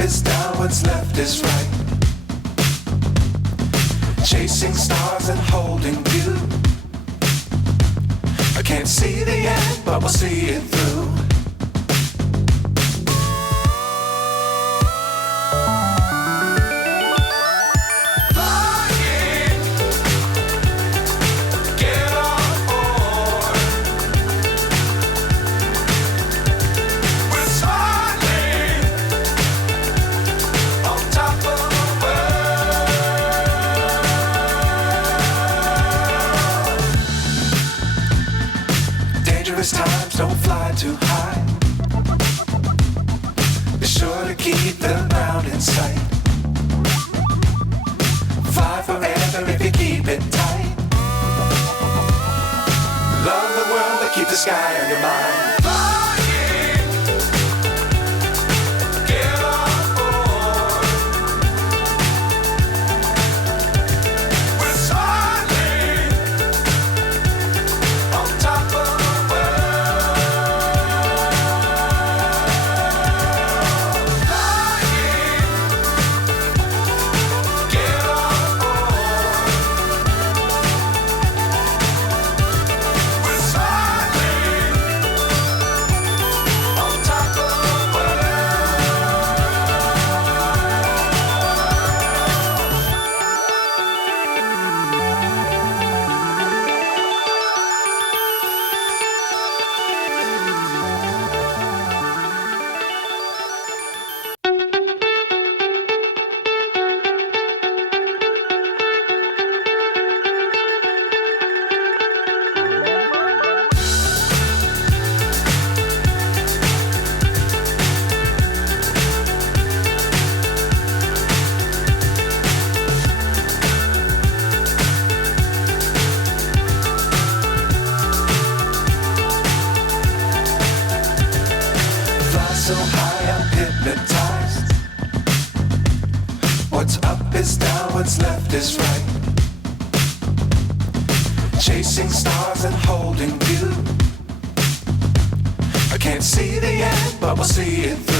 is down, what's left is right. Chasing stars and holding you. I can't see the end, but we'll see it through. Times don't fly too high. Be sure to keep the ground in sight. Fly forever if you keep it tight. Love the world but keep the sky on your mind. So high I'm hypnotized. What's up is down, what's left is right. Chasing stars and holding you. I can't see the end, but we'll see it through.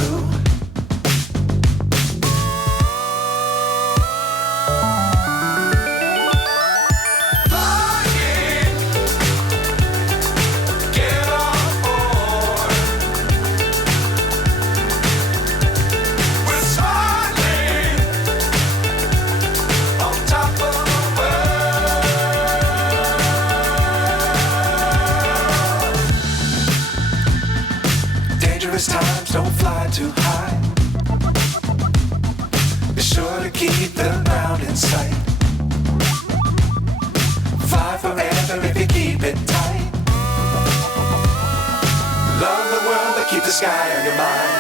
Times don't fly too high. Be sure to keep the ground in sight. Fly forever if you keep it tight. Love the world but keep the sky on your mind.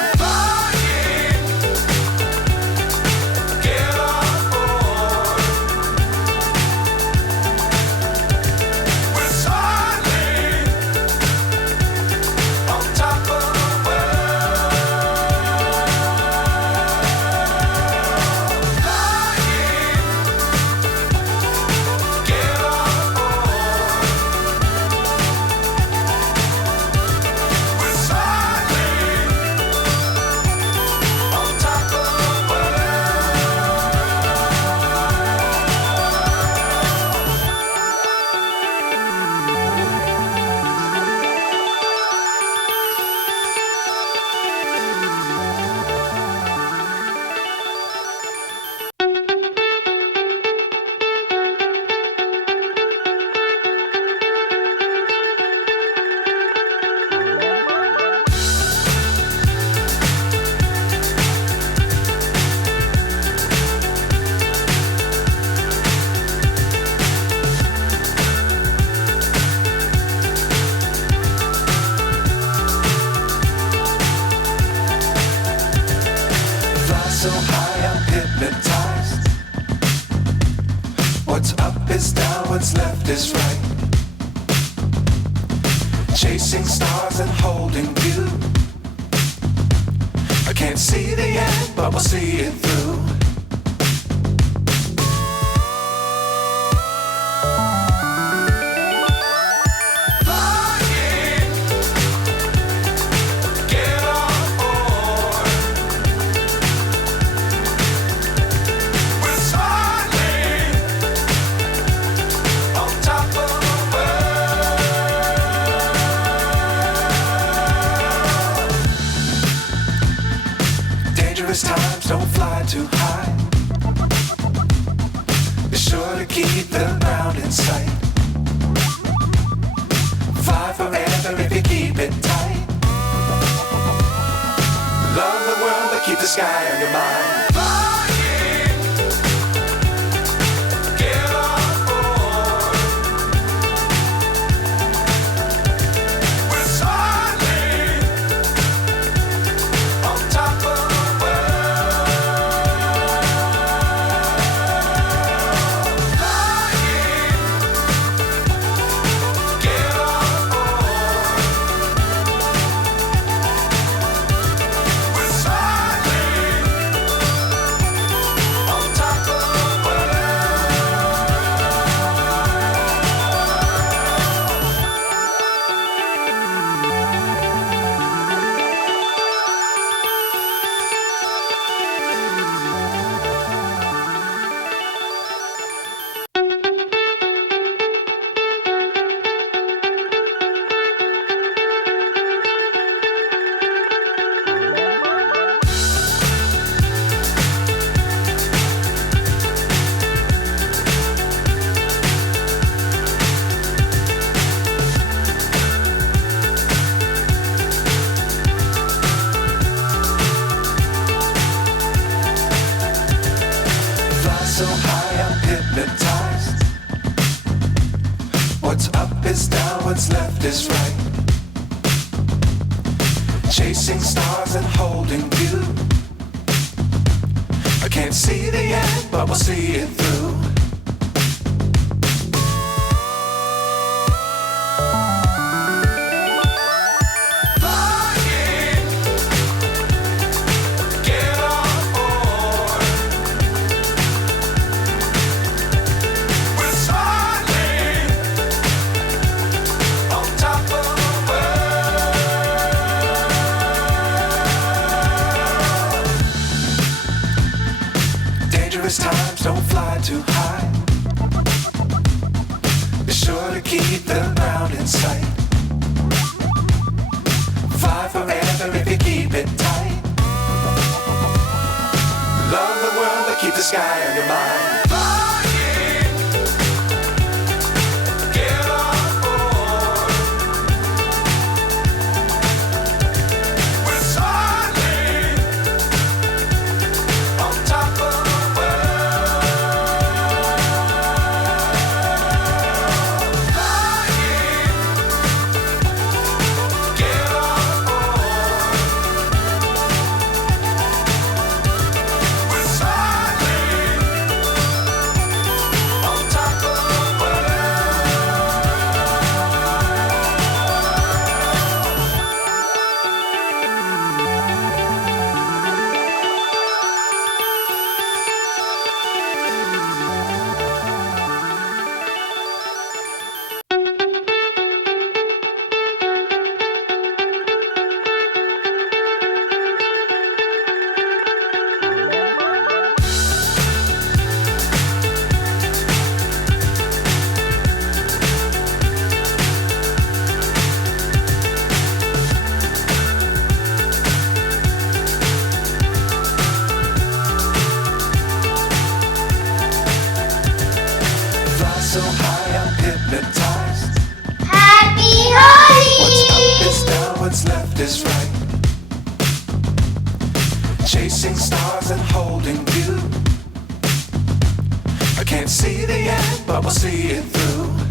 So high I'm hypnotized. What's up is down, what's left is right. Chasing stars and holding you. I can't see the end, but we'll see it through. Dangerous times, don't fly too high. Be sure to keep the ground in sight. Fly forever if you keep it tight. Love the world, but keep the sky on your mind. Flying, get on board. We're soaring on top of the world. Flying, get on board. We're soaring on top of the fly so high, I'm hypnotized. What's up is down, what's left is right. Chasing stars and holding you. I can't see the end, but we'll see it through. Flying, get on board. We're soaring on top of the world. Dangerous times, don't fly too high. Be sure to keep the ground in sight. Fly forever if you keep it tight. Love the world, but keep the sky on your mind. Flying, get on board. We're soaring on top of the world. Flying, get on board. We're soaring on top of the fly so high, I'm hypnotized. Happy What's up Holi! is down, what's left is right. Chasing stars and holding you. I can't see the end, but we'll see it through.